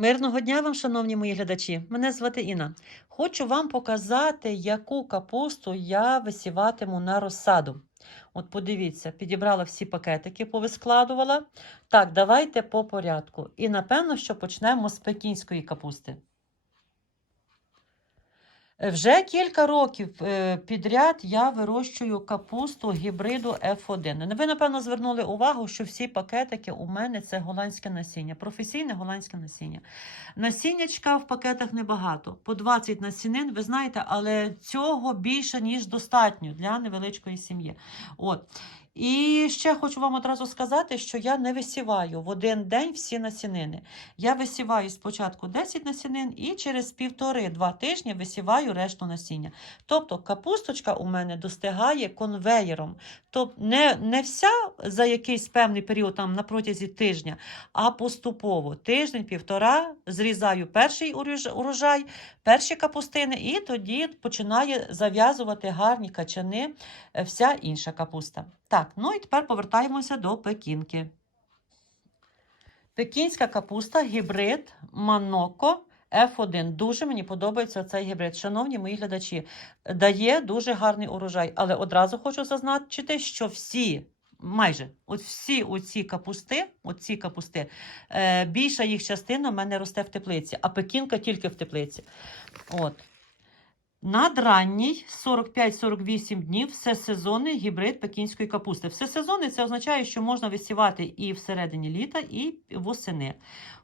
Мирного дня вам, шановні мої глядачі. Мене звати Інна. Хочу вам показати, яку капусту я висіватиму на розсаду. От подивіться, підібрала всі пакетики, повискладувала. Так, давайте по порядку. І напевно, що почнемо з пекінської капусти. Вже кілька років е, підряд я вирощую капусту гібриду F1. Ви, напевно, звернули увагу, що всі пакетики у мене це голландське насіння, професійне голландське насіння. Насіннячка в пакетах небагато, по 20 насінин, ви знаєте, але цього більше, ніж достатньо для невеличкої сім'ї. От. І ще хочу вам одразу сказати, що я не висіваю в один день всі насінини. Я висіваю спочатку 10 насінин і через півтори-два тижні висіваю решту насіння. Тобто капусточка у мене достигає конвеєром. Тобто не, не вся за якийсь певний період, там на протязі тижня, а поступово. Тиждень-півтора зрізаю перший урожай, перші капустини, і тоді починає зав'язувати гарні качани е, вся інша капуста. Так, ну і тепер повертаємося до пекінки. Пекінська капуста, гібрид Маноко F1. Дуже мені подобається цей гібрид. Шановні мої глядачі, дає дуже гарний урожай. Але одразу хочу зазначити, що всі, майже от всі оці капусти, оці капусти, е, більша їх частина в мене росте в теплиці, а пекінка тільки в теплиці. От. Надранній 45-48 днів всесезонний гібрид пекінської капусти. Всесезонний це означає, що можна висівати і всередині літа, і восени.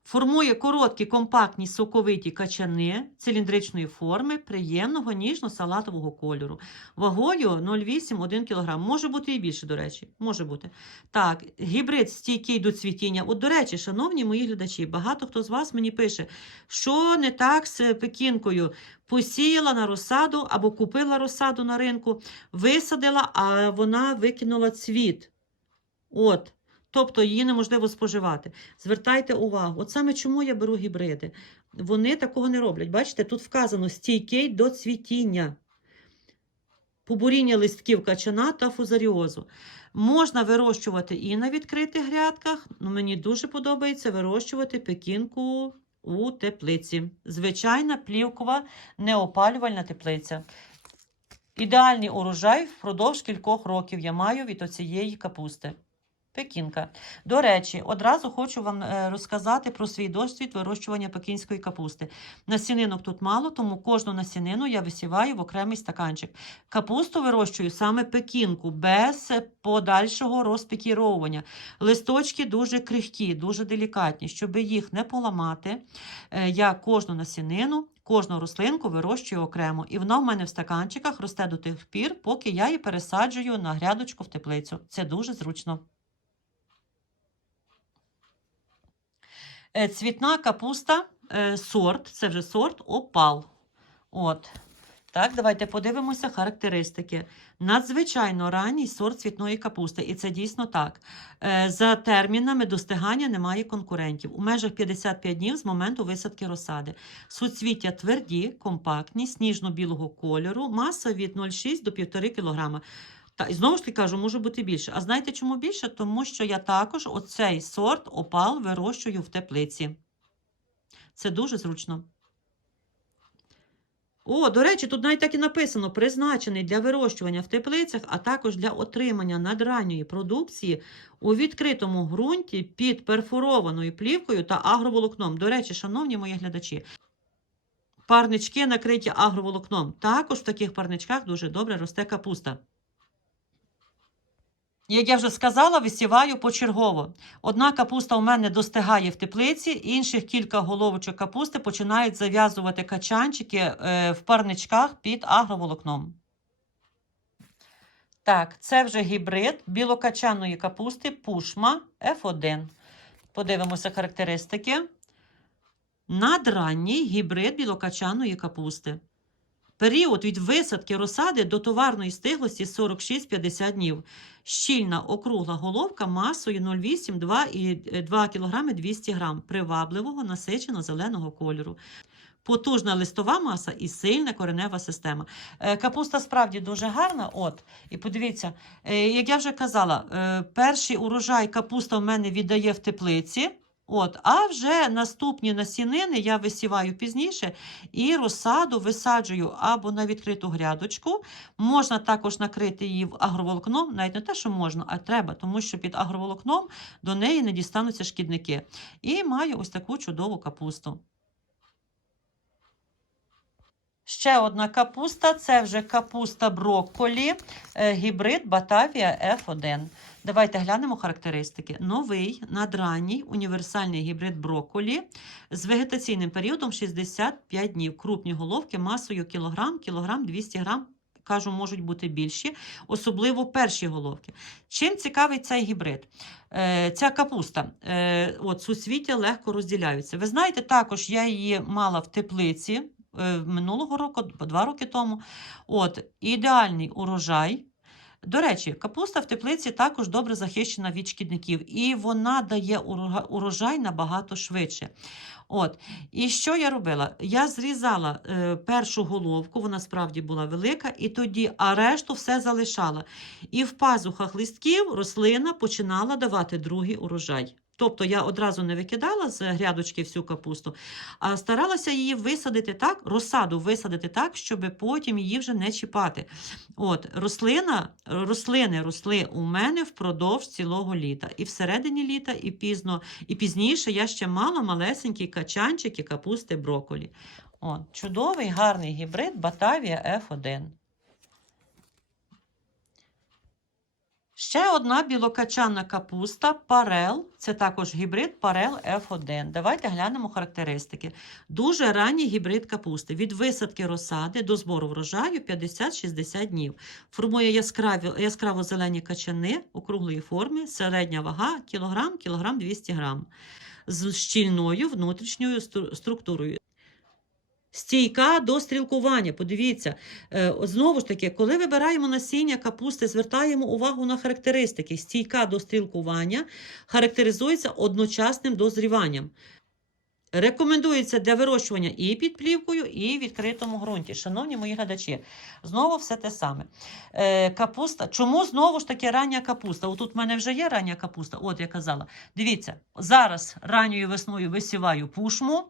Формує короткі, компактні, соковиті качани циліндричної форми, приємного ніжно-салатового кольору. Вагою 0,8-1 кг. Може бути і більше, до речі. Може бути. Так, гібрид стійкий до цвітіння. От, до речі, шановні мої глядачі, багато хто з вас мені пише, що не так з пекінкою посіяла на розсаду або купила розсаду на ринку, висадила, а вона викинула цвіт. От. Тобто її неможливо споживати. Звертайте увагу, от саме чому я беру гібриди. Вони такого не роблять. Бачите, тут вказано стійкий до цвітіння, побуріння листків качана та фузаріозу. Можна вирощувати і на відкритих грядках. Ну, мені дуже подобається вирощувати пекінку у теплиці. Звичайна плівкова неопалювальна теплиця. Ідеальний урожай впродовж кількох років я маю від оцієї капусти. Пекінка. До речі, одразу хочу вам е, розказати про свій досвід вирощування пекінської капусти. Насінинок тут мало, тому кожну насінину я висіваю в окремий стаканчик. Капусту вирощую саме пекінку, без подальшого розпікіровування. Листочки дуже крихкі, дуже делікатні. Щоб їх не поламати, е, я кожну насінину, кожну рослинку вирощую окремо. І вона в мене в стаканчиках росте до тих пір, поки я її пересаджую на грядочку в теплицю. Це дуже зручно. Цвітна капуста, е, сорт, це вже сорт опал. От. Так, давайте подивимося характеристики. Надзвичайно ранній сорт цвітної капусти, і це дійсно так. Е, За термінами достигання немає конкурентів. У межах 55 днів з моменту висадки розсади. Суцвіття тверді, компактні, сніжно-білого кольору, маса від 0,6 до 1,5 кг. Та і знову ж таки кажу, може бути більше. А знаєте, чому більше? Тому що я також оцей сорт опал вирощую в теплиці. Це дуже зручно. О, до речі, тут навіть так і написано: призначений для вирощування в теплицях, а також для отримання надранньої продукції у відкритому ґрунті під перфорованою плівкою та агроволокном. До речі, шановні мої глядачі, парнички накриті агроволокном. Також в таких парничках дуже добре росте капуста. Як я вже сказала, висіваю почергово. Одна капуста у мене достигає в теплиці, інших кілька головочок капусти починають зав'язувати качанчики е, в парничках під агроволокном. Так, це вже гібрид білокачаної капусти Пушма F1. Подивимося характеристики. Надранній гібрид білокачаної капусти. Період від висадки розсади до товарної стиглості 46-50 днів. Щільна округла головка масою 0,8-2 кг 200 г привабливого насичено зеленого кольору. Потужна листова маса і сильна коренева система. Е, Капуста справді дуже гарна. От, і подивіться, е, як я вже казала, е, перший урожай капуста в мене віддає в теплиці. От, а вже наступні насінини я висіваю пізніше і розсаду висаджую або на відкриту грядочку. Можна також накрити її агроволокном, навіть не те, що можна, а треба, тому що під агроволокном до неї не дістануться шкідники. І маю ось таку чудову капусту. Ще одна капуста це вже капуста брокколі, е, гібрид Батавія F1. Давайте глянемо характеристики. Новий надранній універсальний гібрид брокколі з вегетаційним періодом 65 днів. Крупні головки масою кілограм, кілограм 200 грам. Кажу, можуть бути більші, особливо перші головки. Чим цікавий цей гібрид? Е, ця капуста е, от, суцвіття легко розділяються. Ви знаєте, також я її мала в теплиці е, минулого року, два роки тому. От, ідеальний урожай. До речі, капуста в теплиці також добре захищена від шкідників, і вона дає урожай набагато швидше. От. І що я робила? Я зрізала е, першу головку, вона справді була велика, і тоді, а решту все залишала. І в пазухах листків рослина починала давати другий урожай. Тобто я одразу не викидала з грядочки всю капусту, а старалася її висадити так, розсаду висадити так, щоб потім її вже не чіпати. От, рослина, рослини росли у мене впродовж цілого літа. І всередині літа, і пізно, і пізніше я ще мала малесенькі качанчики капусти броколі. От, чудовий, гарний гібрид Батавія F1. Ще одна білокачана капуста Парел. Це також гібрид Парел F1. Давайте глянемо характеристики. Дуже ранній гібрид капусти. Від висадки розсади до збору врожаю 50-60 днів. Формує яскраво зелені качани округлої форми, середня вага кілограм, кілограм 200 грам. З щільною внутрішньою структурою. Стійка до стрілкування. Подивіться, Е, Знову ж таки, коли вибираємо насіння капусти, звертаємо увагу на характеристики. Стійка до стрілкування характеризується одночасним дозріванням. Рекомендується для вирощування і під плівкою, і в відкритому ґрунті. Шановні мої глядачі, знову все те саме. Е, капуста. Чому знову ж таки рання капуста? Отут в мене вже є рання капуста, от я казала. Дивіться, зараз ранньою весною висіваю пушму.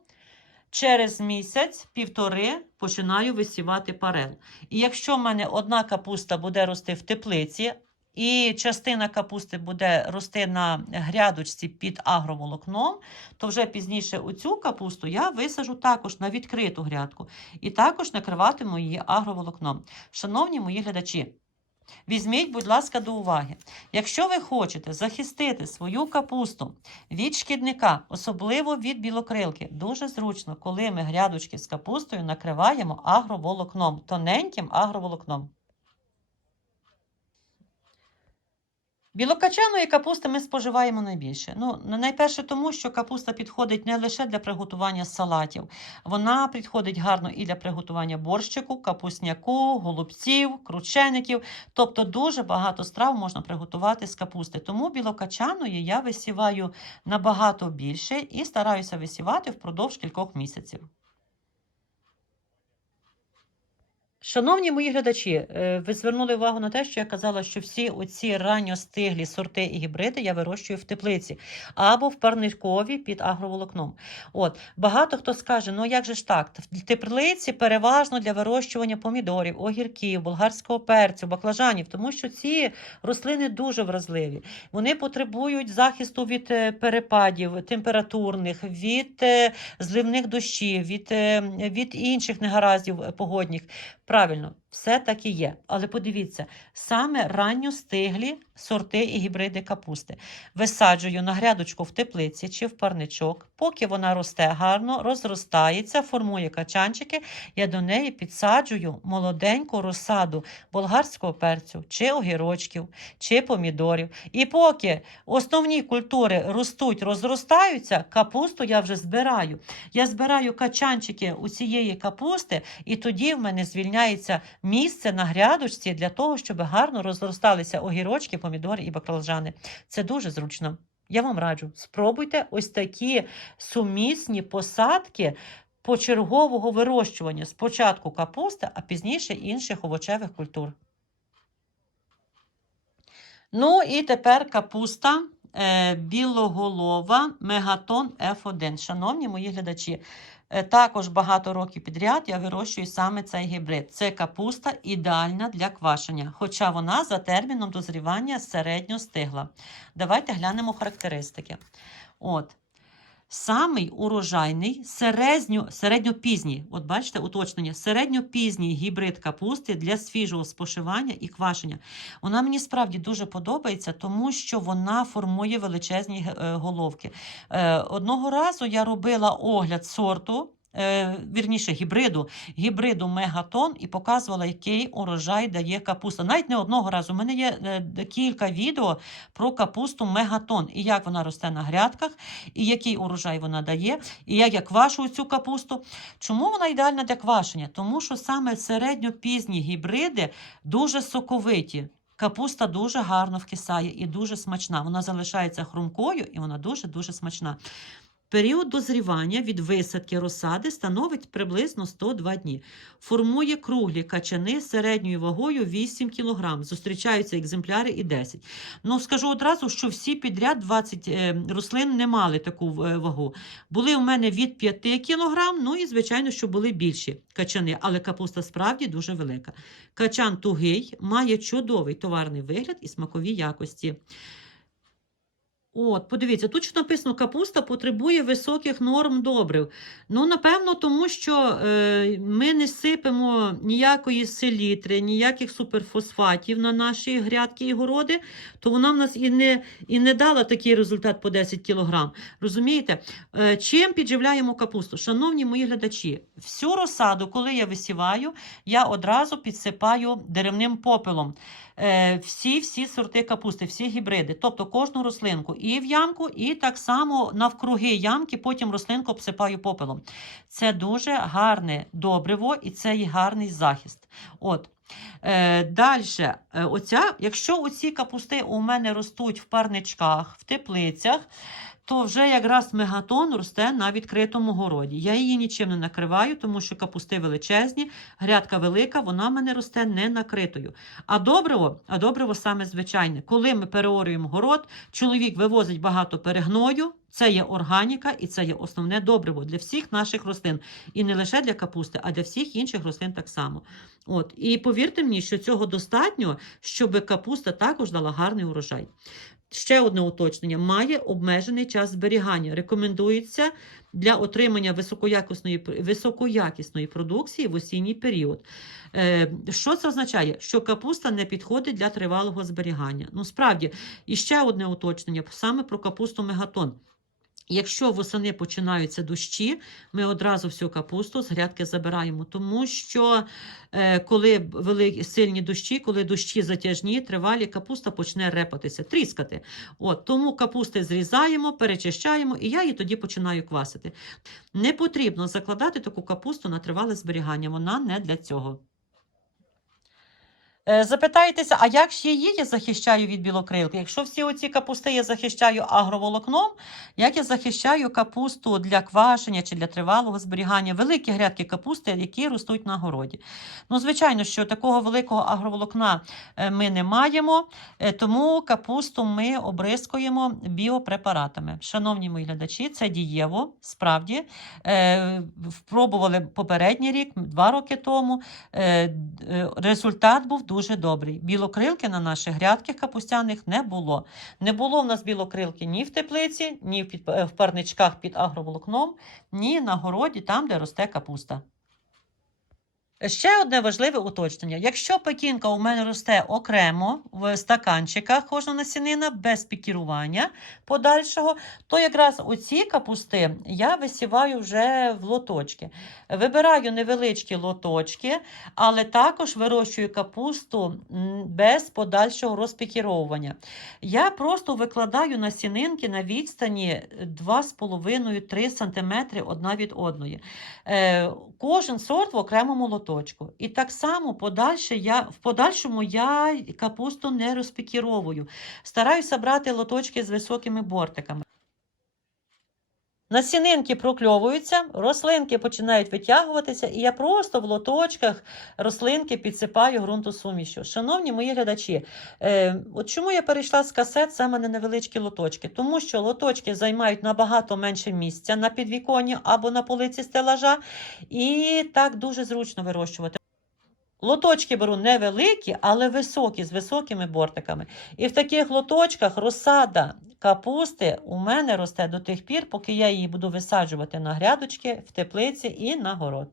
Через місяць, півтори починаю висівати парел. І якщо в мене одна капуста буде рости в теплиці, і частина капусти буде рости на грядочці під агроволокном, то вже пізніше оцю капусту я висажу також на відкриту грядку і також накриватиму її агроволокном. Шановні мої глядачі, візьміть, будь ласка, до уваги. Якщо ви хочете захистити свою капусту від шкідника, особливо від білокрилки, дуже зручно, коли ми грядочки з капустою накриваємо агроволокном, тоненьким агроволокном. Білокачаної капусти ми споживаємо найбільше. Ну, найперше тому, що капуста підходить не лише для приготування салатів, вона підходить гарно і для приготування борщику, капусняку, голубців, кручеників. Тобто дуже багато страв можна приготувати з капусти. Тому білокачаної я висіваю набагато більше і стараюся висівати впродовж кількох місяців. Шановні мої глядачі, е, ви звернули увагу на те, що я казала, що всі оці ранньостиглі сорти і гібриди я вирощую в теплиці або в парникові під агроволокном. От багато хто скаже: ну як же ж так? В теплиці переважно для вирощування помідорів, огірків, болгарського перцю, баклажанів, тому що ці рослини дуже вразливі. Вони потребують захисту від е, перепадів температурних, від е, зливних дощів, від, від інших негараздів погодних. Правильно, все так і є. Але подивіться, саме ранньостиглі сорти і гібриди капусти. Висаджую на грядочку в теплиці чи в парничок. Поки вона росте гарно, розростається, формує качанчики, я до неї підсаджую молоденьку розсаду болгарського перцю, чи огірочків, чи помідорів. І поки основні культури ростуть, розростаються, капусту я вже збираю. Я збираю качанчики у цієї капусти, і тоді в мене звільняється місце на грядочці для того, щоб гарно розросталися огірочки, помідори і баклажани. Це дуже зручно. Я вам раджу, спробуйте ось такі сумісні посадки почергового вирощування. Спочатку капуста, а пізніше інших овочевих культур. Ну і тепер капуста е, білоголова мегатон F1. Шановні мої глядачі, також багато років підряд я вирощую саме цей гібрид. Це капуста ідеальна для квашення, хоча вона за терміном дозрівання середньо стигла. Давайте глянемо характеристики. От. Самий урожайний середньо, середньопізній, от бачите, уточнення, середньопізній гібрид капусти для свіжого спошивання і квашення. Вона мені справді дуже подобається, тому що вона формує величезні е, головки. Е, одного разу я робила огляд сорту. Е, Вірніше, гібриду, гібриду мегатон і показувала, який урожай дає капуста. Навіть не одного разу. У мене є е, кілька відео про капусту мегатон і як вона росте на грядках, і який урожай вона дає, і як я квашу цю капусту. Чому вона ідеальна для квашення? Тому що саме середньопізні гібриди дуже соковиті. Капуста дуже гарно вкисає і дуже смачна. Вона залишається хрумкою і вона дуже-дуже смачна. Період дозрівання від висадки розсади становить приблизно 102 дні. Формує круглі качани з середньою вагою 8 кг. Зустрічаються екземпляри і 10. Ну, скажу одразу, що всі підряд 20 е, рослин не мали таку е, вагу. Були у мене від 5 кг, ну і, звичайно, що були більші качани, але капуста справді дуже велика. Качан тугий, має чудовий товарний вигляд і смакові якості. От, подивіться, тут що написано, капуста потребує високих норм добрив. Ну, напевно, тому що е, ми не сипемо ніякої селітри, ніяких суперфосфатів на наші грядки і городи, то вона в нас і не, і не дала такий результат по 10 кг. Розумієте? Е, чим підживляємо капусту? Шановні мої глядачі, всю розсаду, коли я висіваю, я одразу підсипаю деревним попелом. Е, всі всі сорти капусти, всі гібриди, тобто кожну рослинку і в ямку, і так само навкруги ямки, потім рослинку обсипаю попелом. Це дуже гарне добриво і це є гарний захист. От. Е, Далі, оця, якщо оці капусти у мене ростуть в парничках, в теплицях, то вже якраз мегатон росте на відкритому городі. Я її нічим не накриваю, тому що капусти величезні, грядка велика, вона в мене росте не накритою. А добриво, а добриво саме звичайне. Коли ми переорюємо город, чоловік вивозить багато перегною. Це є органіка і це є основне добриво для всіх наших рослин. І не лише для капусти, а для всіх інших рослин так само. От. І повірте мені, що цього достатньо, щоб капуста також дала гарний урожай. Ще одне уточнення: має обмежений час зберігання. Рекомендується для отримання високоякісної, високоякісної продукції в осінній період. Е, що це означає? Що капуста не підходить для тривалого зберігання. Ну, справді, і ще одне уточнення саме про капусту мегатон. Якщо восени починаються дощі, ми одразу всю капусту з грядки забираємо, тому що е, коли великі сильні дощі, коли дощі затяжні, тривалі, капуста почне репатися, тріскати. От, Тому капусти зрізаємо, перечищаємо, і я її тоді починаю квасити. Не потрібно закладати таку капусту на тривале зберігання, вона не для цього. Е, Запитаєтеся, а як ж її я захищаю від білокрилки? Якщо всі оці капусти я захищаю агроволокном, як я захищаю капусту для квашення чи для тривалого зберігання, великі грядки капусти, які ростуть на городі. Ну, звичайно, що такого великого агроволокна е, ми не маємо, е, тому капусту ми обрискуємо біопрепаратами. Шановні мої глядачі, це дієво, справді. Е, Пробували попередній рік, два роки тому. Результат був дуже добрий. Білокрилки на наших грядках капустяних не було. Не було в нас білокрилки ні в теплиці, ні в, е, в парничках під агроволокном, ні на городі, там, де росте капуста. Ще одне важливе уточнення. Якщо пекінка у мене росте окремо в стаканчиках кожна насінина без пікірування подальшого, то якраз оці капусти я висіваю вже в лоточки. Вибираю невеличкі лоточки, але також вирощую капусту без подальшого розпікіровування. Я просто викладаю насінинки на відстані 2,5-3 см одна від одної. Е, Кожен сорт в окремому лоточку. І так само подальше я, в подальшому я капусту не розпікіровую. Стараюся брати лоточки з високими бортиками. Насінинки прокльовуються, рослинки починають витягуватися, і я просто в лоточках рослинки підсипаю ґрунтосумішю. Шановні мої глядачі, е, от чому я перейшла з касет саме на невеличкі лоточки? Тому що лоточки займають набагато менше місця на підвіконні або на полиці стелажа, і так дуже зручно вирощувати. Лоточки беру невеликі, але високі, з високими бортиками. І в таких лоточках розсада капусти у мене росте до тих пір, поки я її буду висаджувати на грядочки, в теплиці і на город.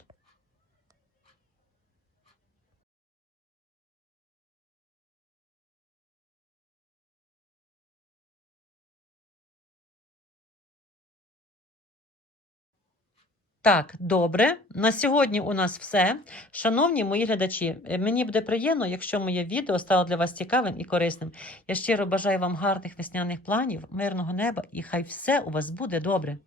Так, добре. На сьогодні у нас все. Шановні мої глядачі, е, мені буде приємно, якщо моє відео стало для вас цікавим і корисним. Я щиро бажаю вам гарних весняних планів, мирного неба і хай все у вас буде добре.